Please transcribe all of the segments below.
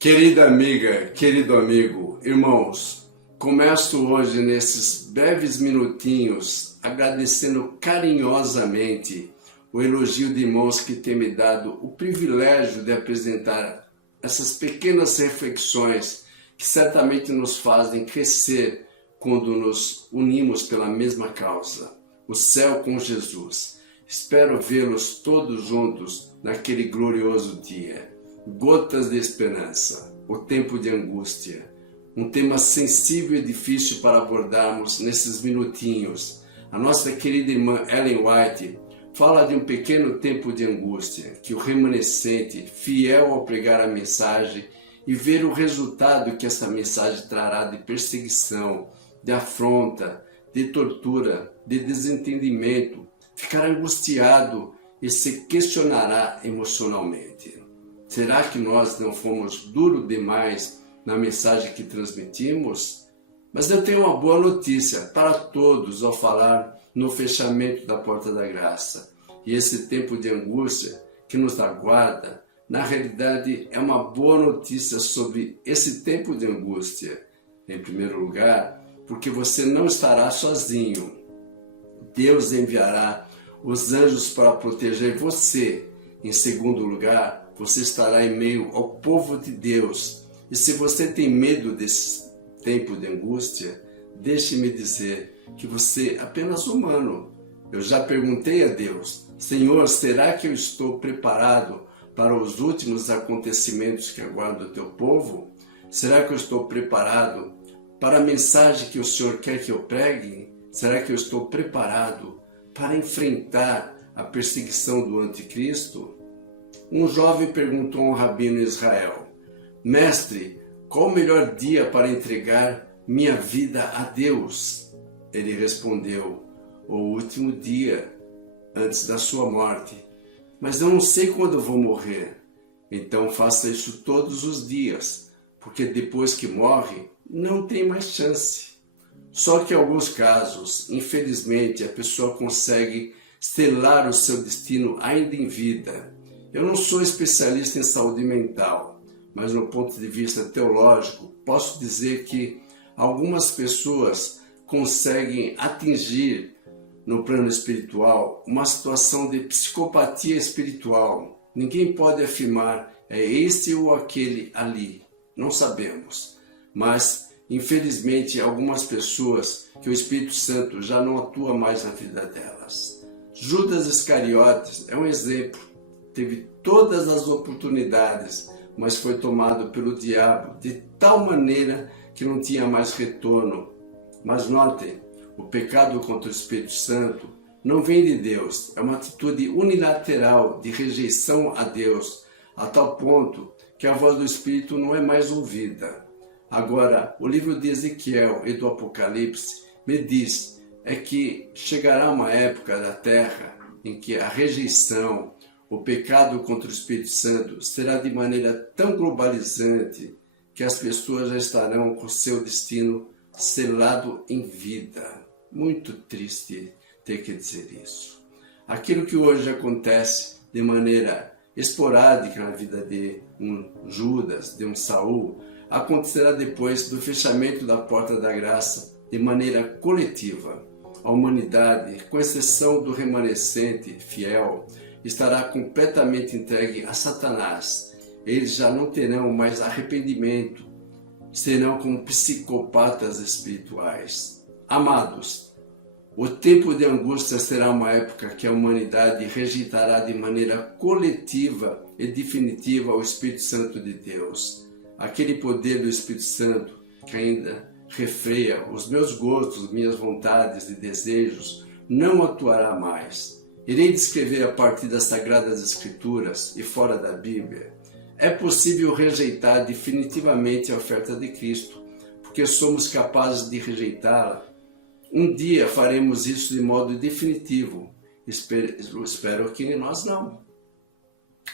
Querida amiga, querido amigo, irmãos, começo hoje nesses breves minutinhos agradecendo carinhosamente o elogio de irmãos que têm me dado o privilégio de apresentar essas pequenas reflexões que certamente nos fazem crescer quando nos unimos pela mesma causa, o céu com Jesus. Espero vê-los todos juntos naquele glorioso dia. Gotas de esperança, o tempo de angústia, um tema sensível e difícil para abordarmos nesses minutinhos. A nossa querida irmã Ellen White fala de um pequeno tempo de angústia, que o remanescente, fiel ao pregar a mensagem e ver o resultado que essa mensagem trará de perseguição, de afronta, de tortura, de desentendimento, ficará angustiado e se questionará emocionalmente. Será que nós não fomos duros demais na mensagem que transmitimos? Mas eu tenho uma boa notícia para todos ao falar no fechamento da porta da graça. E esse tempo de angústia que nos aguarda, na realidade, é uma boa notícia sobre esse tempo de angústia. Em primeiro lugar, porque você não estará sozinho. Deus enviará os anjos para proteger você. Em segundo lugar, você estará em meio ao povo de Deus. E se você tem medo desse tempo de angústia, deixe-me dizer que você é apenas humano. Eu já perguntei a Deus, Senhor, será que eu estou preparado para os últimos acontecimentos que aguardam o teu povo? Será que eu estou preparado para a mensagem que o Senhor quer que eu pregue? Será que eu estou preparado para enfrentar a perseguição do anticristo? Um jovem perguntou a um rabino em Israel, Mestre, qual o melhor dia para entregar minha vida a Deus? Ele respondeu, o último dia, antes da sua morte. Mas eu não sei quando vou morrer. Então faça isso todos os dias, porque depois que morre, não tem mais chance. Só que em alguns casos, infelizmente, a pessoa consegue selar o seu destino ainda em vida. Eu não sou especialista em saúde mental, mas no ponto de vista teológico, posso dizer que algumas pessoas conseguem atingir no plano espiritual uma situação de psicopatia espiritual. Ninguém pode afirmar é este ou aquele ali, não sabemos. Mas, infelizmente, algumas pessoas que o Espírito Santo já não atua mais na vida delas. Judas Iscariotes é um exemplo. Teve todas as oportunidades, mas foi tomado pelo diabo de tal maneira que não tinha mais retorno. Mas notem, o pecado contra o Espírito Santo não vem de Deus, é uma atitude unilateral de rejeição a Deus, a tal ponto que a voz do Espírito não é mais ouvida. Agora, o livro de Ezequiel e do Apocalipse me diz que chegará uma época da terra em que a rejeição, o pecado contra o Espírito Santo será de maneira tão globalizante que as pessoas já estarão com seu destino selado em vida. Muito triste ter que dizer isso. Aquilo que hoje acontece de maneira esporádica na vida de um Judas, de um Saul, acontecerá depois do fechamento da porta da graça de maneira coletiva. A humanidade, com exceção do remanescente fiel, estará completamente entregue a Satanás. Eles já não terão mais arrependimento, serão como psicopatas espirituais. Amados, o tempo de angústia será uma época que a humanidade rejeitará de maneira coletiva e definitiva o Espírito Santo de Deus. Aquele poder do Espírito Santo que ainda refreia os meus gostos, minhas vontades e desejos, não atuará mais. Irei descrever a partir das Sagradas Escrituras e fora da Bíblia. É possível rejeitar definitivamente a oferta de Cristo, porque somos capazes de rejeitá-la. Um dia faremos isso de modo definitivo. Espero que nós não.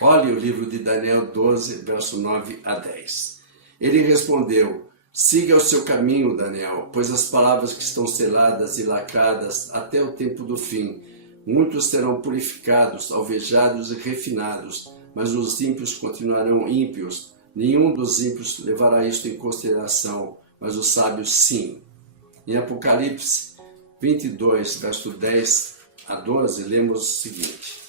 Olhe o livro de Daniel 12, verso 9 a 10. Ele respondeu, siga o seu caminho, Daniel, pois as palavras que estão seladas e lacradas até o tempo do fim, muitos serão purificados, alvejados e refinados, mas os ímpios continuarão ímpios, Nenhum dos ímpios levará isto em consideração, mas os sábios sim. Em Apocalipse 22, verso 10 a 12, lemos o seguinte: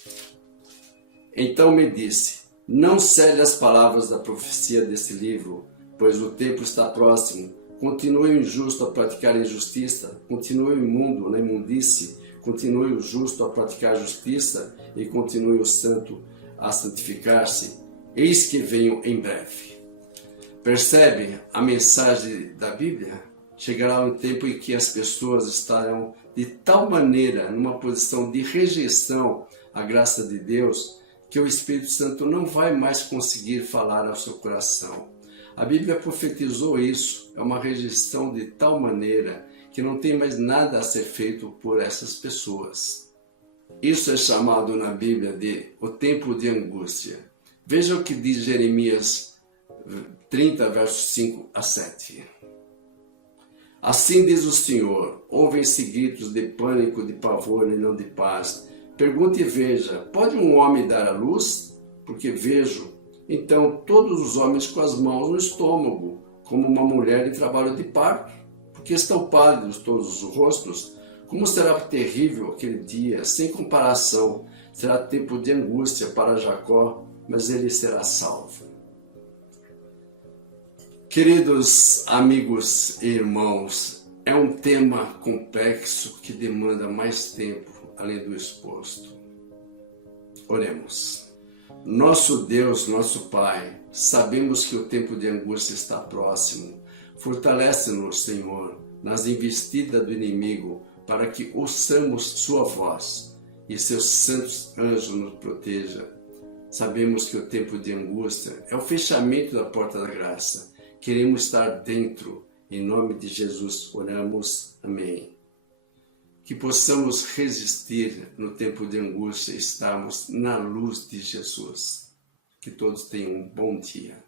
Então me disse, não cele as palavras da profecia deste livro, pois o tempo está próximo. Continue o injusto a praticar injustiça, continue o imundo na imundície, continue o justo a praticar justiça e continue o santo a santificar-se. Eis que venho em breve. Percebe a mensagem da Bíblia? Chegará um tempo em que as pessoas estarão de tal maneira numa posição de rejeição à graça de Deus que o Espírito Santo não vai mais conseguir falar ao seu coração. A Bíblia profetizou isso, é uma rejeição de tal maneira que não tem mais nada a ser feito por essas pessoas. Isso é chamado na Bíblia de o tempo de angústia. Veja o que diz Jeremias 30, versos 5 a 7. Assim diz o Senhor, ouvem-se gritos de pânico, de pavor e não de paz. Pergunte e veja, pode um homem dar à luz? Porque vejo, então, todos os homens com as mãos no estômago, como uma mulher em trabalho de parto, porque estão pálidos todos os rostos. Como será terrível aquele dia, sem comparação, será tempo de angústia para Jacó, mas ele será salvo. Queridos amigos e irmãos, é um tema complexo que demanda mais tempo além do exposto. Oremos. Nosso Deus, nosso Pai, sabemos que o tempo de angústia está próximo. Fortalece-nos, Senhor, nas investidas do inimigo, para que ouçamos sua voz e seus santos anjos nos protejam. Sabemos que o tempo de angústia é o fechamento da porta da graça. Queremos estar dentro. Em nome de Jesus oramos. Amém. Que possamos resistir no tempo de angústia e estarmos na luz de Jesus. Que todos tenham um bom dia.